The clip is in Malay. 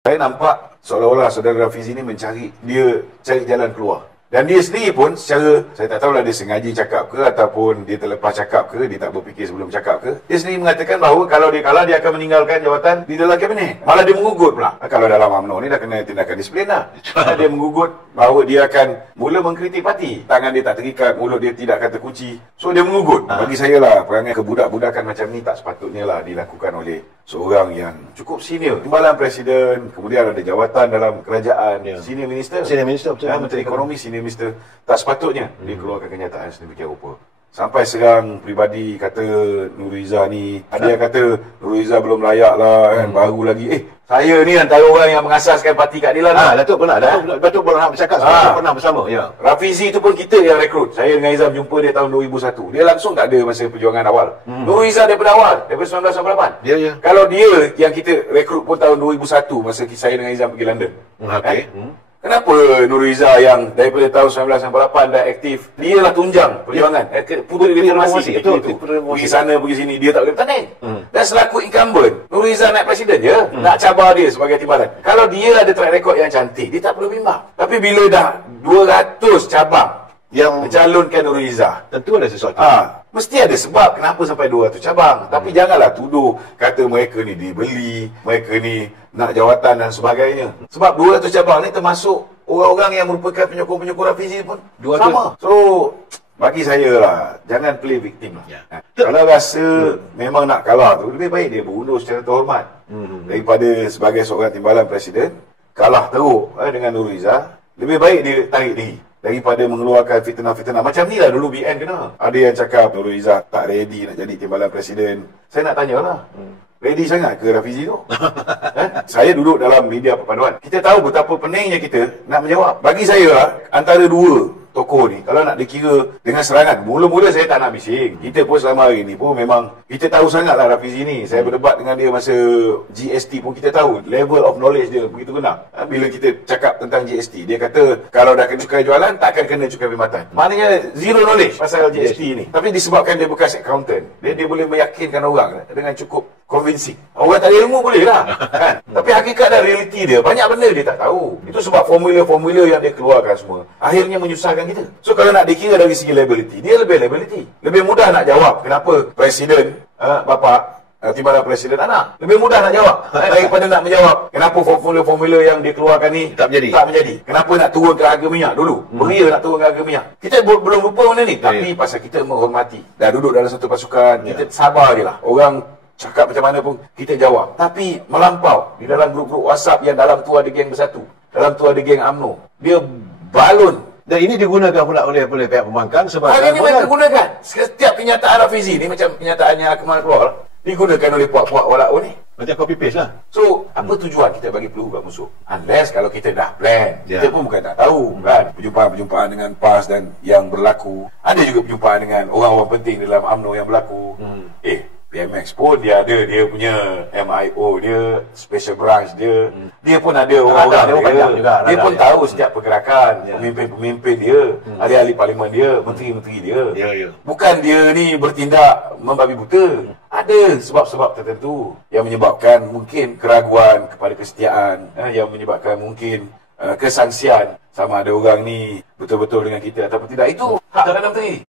Saya nampak seolah-olah saudara Rafizi ni dia cari jalan keluar. Dan dia sendiri pun secara, saya tak tahulah dia sengaja cakap ke ataupun dia terlepas cakap ke, dia tak berfikir sebelum cakap ke. Dia sendiri mengatakan bahawa kalau dia kalah, dia akan meninggalkan jawatan di dalam kabinet. Malah dia mengugut pula. Kalau dalam UMNO ni dah kena tindakan disiplin dah. Dia mengugut bahawa dia akan mula mengkritik parti. Tangan dia tak terikat, mulut dia tidak akan terkunci. So dia mengugut. Bagi saya lah, perangai kebudak-budakan macam ni tak sepatutnya lah dilakukan oleh seorang yang cukup senior. Timbalan Presiden, kemudian ada jawatan dalam kerajaan, senior minister. Senior minister, betul. Menteri Ekonomi, senior minister. Tak sepatutnya dikeluarkan kenyataan sedemikian rupa. Sampai serang peribadi kata Nuriza ni, ada yang kata Nuriza belum layak lah kan, baru lagi. Saya ni antara orang yang mengasaskan Parti Keadilan. Datuk pernah bercakap, pernah bersama. Ya. Rafizi tu pun kita yang rekrut. Saya dengan Izam jumpa dia tahun 2001. Dia langsung tak ada masa perjuangan awal. Nuriza daripada awal, daripada 1998. Ya. Kalau dia yang kita rekrut pun tahun 2001 masa saya dengan Izam pergi London. Kenapa Nuriza yang daripada tahun 1998 dah aktif, dia lah tunjang perjuangan, puteri reformasi itu. Pergi sana, pergi sini, dia tak boleh bertanding. Dan selaku incumbent, Nuriza naik presiden je, nak cabar dia sebagai timbalan. Kalau dia ada track record yang cantik, dia tak perlu bimbang. Tapi bila dah 200 cabang yang mencalonkan Nuriza, tentu ada sesuatu. Mesti ada sebab kenapa sampai 200 cabang. Tapi janganlah tuduh kata mereka ni dibeli, mereka ni nak jawatan dan sebagainya. Sebab 200 cabang ni termasuk orang-orang yang merupakan penyokong-penyokong Rafizi pun sama. So, bagi saya lah, jangan play victim lah. Kalau rasa memang nak kalah tu, lebih baik dia berundur secara terhormat. Daripada sebagai seorang timbalan Presiden, kalah teruk dengan Nuriza, lebih baik dia tarik diri daripada mengeluarkan fitnah-fitnah. Macam ni lah dulu BN kena. Ada yang cakap Nuriza tak ready nak jadi timbalan Presiden. Saya nak tanya lah, ready sangat ke Rafizi tu? Saya duduk dalam media perpaduan. Kita tahu betapa peningnya kita nak menjawab. Bagi saya lah, antara dua tokoh ni, kalau nak dikira dengan serangan, mula-mula saya tak nak bising. Kita pun selama hari ni pun memang kita tahu sangatlah Rafizi ni. Saya berdebat dengan dia masa GST pun kita tahu level of knowledge dia begitu rendah. Bila kita cakap tentang GST, dia kata kalau dah kena cukai jualan, takkan kena cukai perkhidmatan. Maknanya zero knowledge pasal GST ni. Tapi disebabkan dia bekas accountant, dia boleh meyakinkan orang dengan cukup convincing. Orang tak ada ilmu boleh lah kan? Tapi hakikat dan realiti dia, banyak benda dia tak tahu. Itu sebab formula-formula yang dia keluarkan semua akhirnya menyusahkan kita. So kalau nak dikira dari segi liability, dia lebih liability. Lebih mudah nak jawab kenapa Presiden bapa timbalan Presiden anak. Lebih mudah nak jawab daripada nak menjawab kenapa formula-formula yang dia keluarkan ni tak menjadi. Kenapa nak turunkan harga minyak dulu? Beria nak turunkan harga minyak. Kita belum lupa benda ni. Tapi pasal kita menghormati, dah duduk dalam satu pasukan, kita sabar je lah. Orang cakap macam mana pun kita jawab. Tapi melampau di dalam grup-grup WhatsApp yang dalam tu ada geng bersatu, dalam tu ada geng UMNO, dia balun. Dan ini digunakan pula oleh pihak pembangkang sebab hari ini mereka gunakan. Setiap kenyataan Rafizi ni macam kenyataannya Akmal keluar, digunakan oleh puak-puak walao ni. Macam copy paste lah. So, apa tujuan kita bagi peluru kat musuh? Unless kalau kita dah plan. Kita pun bukan tak tahu kan. Perjumpaan-perjumpaan dengan PAS dan yang berlaku. Ada juga perjumpaan dengan orang-orang penting dalam UMNO yang berlaku. PMX pun dia ada dia punya MIO dia, special branch dia. Dia pun ada orang-orang dia pun tahu setiap pergerakan, pemimpin-pemimpin dia, ahli-ahli parlimen dia, menteri-menteri dia. Bukan dia ni bertindak membabi buta. Ada sebab-sebab tertentu yang menyebabkan mungkin keraguan kepada kesetiaan, yang menyebabkan mungkin kesangsian sama ada orang ni betul-betul dengan kita ataupun tidak. Itu hak Perdana Menteri.